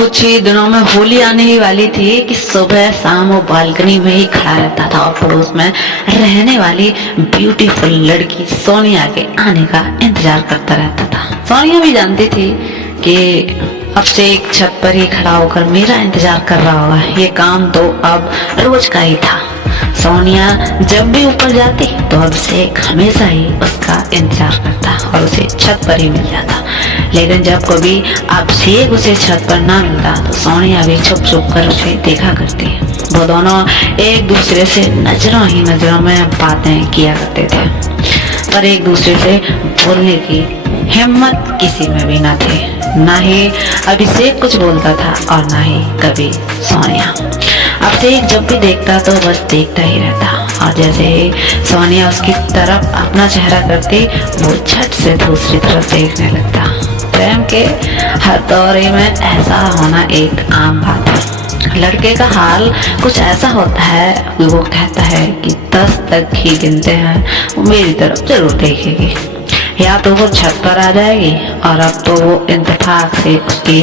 कुछ ही दिनों में होली आने ही वाली थी कि सुबह शाम वो बालकनी में ही खड़ा रहता था और पड़ोस में रहने वाली ब्यूटीफुल लड़की सोनिया के आने का इंतजार करता रहता था। सोनिया भी जानती थी कि अब से एक छत पर ही खड़ा होकर मेरा इंतजार कर रहा होगा। ये काम तो अब रोज का ही था। सोनिया जब भी ऊपर जाती तो अभिषेक हमेशा ही उसका इंतजार करता और उसे छत पर ही मिल जाता। लेकिन जब कभी अभिषेक उसे छत पर ना मिलता तो सोनिया भी छुप छुप कर उसे देखा करती। वो दोनों एक दूसरे से नजरों ही नजरों में बातें किया करते थे, पर एक दूसरे से बोलने की हिम्मत किसी में भी ना थी। ना ही अभिषेक कुछ बोलता था और ना ही कभी सोनिया। अभिषेक जब भी देखता तो बस देखता ही रहता और जैसे ही सोनिया उसकी तरफ अपना चेहरा करती वो झट से दूसरी तरफ देखने लगता। प्रेम के हर दौरे में ऐसा होना एक आम बात है। लड़के का हाल कुछ ऐसा होता है कि वो कहता है कि 10 तक ही गिनते हैं वो मेरी तरफ जरूर देखेगी, या तो वो छत पर आ जाएगी। और अब तो वो इंतफाक से उसकी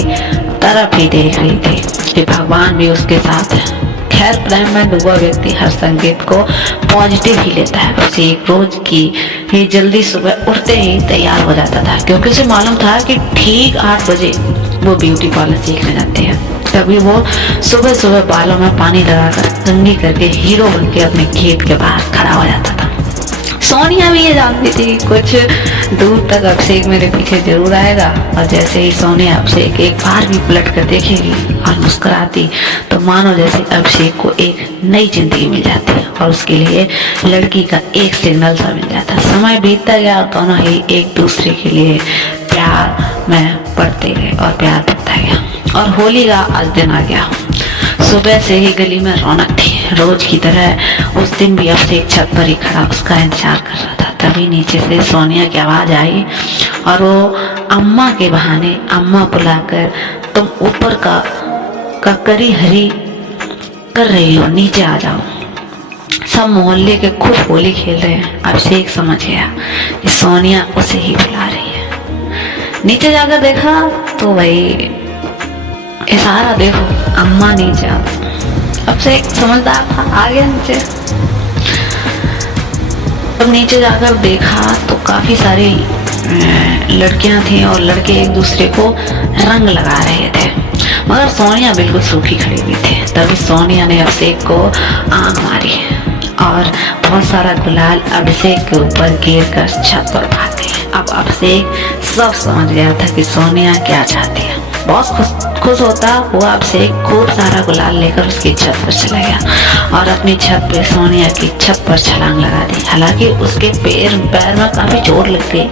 तरफ ही देख रही थी कि भगवान भी उसके साथ है। खैर, प्रेम में डूबा व्यक्ति हर संकेत को पॉजिटिव ही लेता है। उसे एक रोज की ही जल्दी सुबह उठते ही तैयार हो जाता था, क्योंकि उसे मालूम था कि ठीक 8 बजे वो ब्यूटी पार्लर सीखने जाते हैं। तभी वो सुबह सुबह बालों में पानी लगाकर कंघी करके हीरो बन के अपने गेट के बाहर खड़ा हो जाता था। सोनिया भी ये जानती थी कुछ दूर तक अभिषेक मेरे पीछे जरूर आएगा, और जैसे ही सोनिया अभिषेक एक बार भी पलट कर देखेगी और मुस्कुराती तो मानो जैसे अभिषेक को एक नई जिंदगी मिल जाती और उसके लिए लड़की का एक सिग्नल सा मिल जाता। समय बीतता गया और दोनों ही एक दूसरे के लिए प्यार में पड़ते गए और प्यार बढ़ता गया। और होली का आज दिन आ गया। सुबह से ही गली में रौनक थी। रोज की तरह उस दिन भी अभिषेक छत पर ही खड़ा उसका इंतजार कर रहा था। तभी नीचे से सोनिया की आवाज आई और वो अम्मा के बहाने अम्मा बुलाकर तुम ऊपर का करी हरी कर रही हो, नीचे आ जाओ। सब मोहल्ले के खूब होली खेल रहे हैं। अभिषेक समझ गया कि सोनिया उसे ही बुला रही है। नीचे जाकर देखा तो वही इशारा, देखो अम्मा नीचे आओ। अब से एक समझदार था, आ गया नीचे। अब नीचे जाकर देखा तो काफी सारी लड़कियां थी और लड़के एक दूसरे को रंग लगा रहे थे, मगर सोनिया बिल्कुल सूखी खड़ी हुई थी। तभी सोनिया ने अभिषेक को आंख मारी और बहुत सारा गुलाल अभिषेक के ऊपर गिर कर छत पर भाग गई। अब अभिषेक सब समझ गया था कि सोनिया क्या चाहती है। बहुत खुश होता हुआ अभिषेक खूब सारा गुलाल लेकर उसकी छत पर चला गया और अपनी छत पे सोनिया की छत पर छलांग लगा दी। हालांकि उसके पैर में काफी चोट लग गई,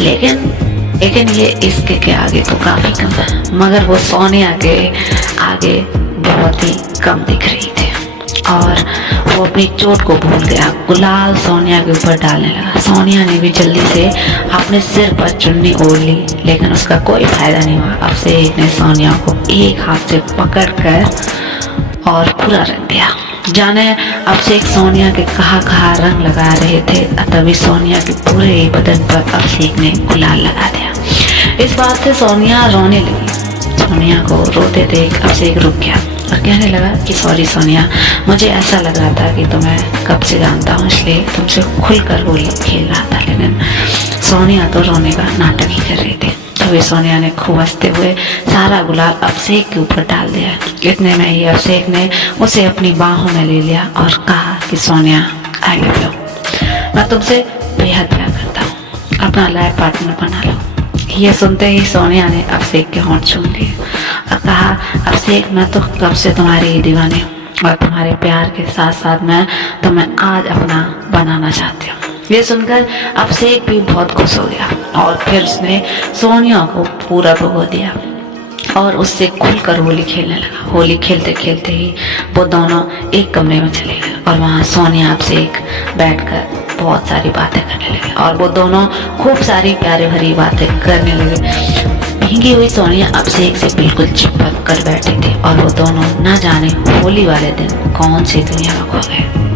लेकिन ये इसके के आगे तो काफी कम है। मगर वो सोनिया के आगे बहुत ही कम दिख रही थी और वो अपनी चोट को भूल गया। गुलाल सोनिया के ऊपर डालने लगा। सोनिया ने भी जल्दी से अपने सिर पर चुन्नी ओढ़ ली, लेकिन उसका कोई फायदा नहीं हुआ। अभिषेक ने सोनिया को एक हाथ से पकड़कर और पूरा रंग दिया। जाने अभिषेक सोनिया के कहाँ रंग लगा रहे थे, तभी सोनिया के पूरे बदन पर अभिषेक ने गुलाल लगा दिया। इस बात से सोनिया रोने लगी। सोनिया को रोते देख अभिषेक रुक गया और कहने लगा कि सॉरी सोनिया, मुझे ऐसा लग रहा था कि तुम्हें कब से जानता हूँ, इसलिए तुमसे खुलकर होली खेल रहा था। लेकिन सोनिया तो रोने का नाटक ही कर रही थी। तभी सोनिया ने खूब हंसते हुए सारा गुलाल अभिषेक के ऊपर डाल दिया। इतने में ही अभिषेक ने उसे अपनी बाहों में ले लिया और कहा कि सोनिया आई लव यू, मैं तुमसे बेहद प्यार करता हूँ, अपना लाइफ पार्टनर बना लो। ये सुनते ही सोनिया ने अभिषेक के होंठ चूम लिए और कहा, अभिषेक मैं तो कब से तुम्हारी दीवानी हूँ और तुम्हारे प्यार के साथ साथ मैं तुम्हें आज अपना बनाना चाहती हूँ। ये सुनकर अभिषेक भी बहुत खुश हो गया और फिर उसने सोनिया को पूरा भुगो दिया और उससे खुलकर होली खेलने लगा। होली खेलते खेलते ही वो दोनों एक कमरे में चले गए और वहाँ सोनिया अभिषेक बैठकर बहुत सारी बातें करने लगे और वो दोनों खूब सारी प्यारे भरी बातें करने लगे। भीगी हुई सोनिया अभिषेक से बिल्कुल चिपक कर बैठी थी और वो दोनों न जाने होली वाले दिन कौन सी दुनिया में खो गए।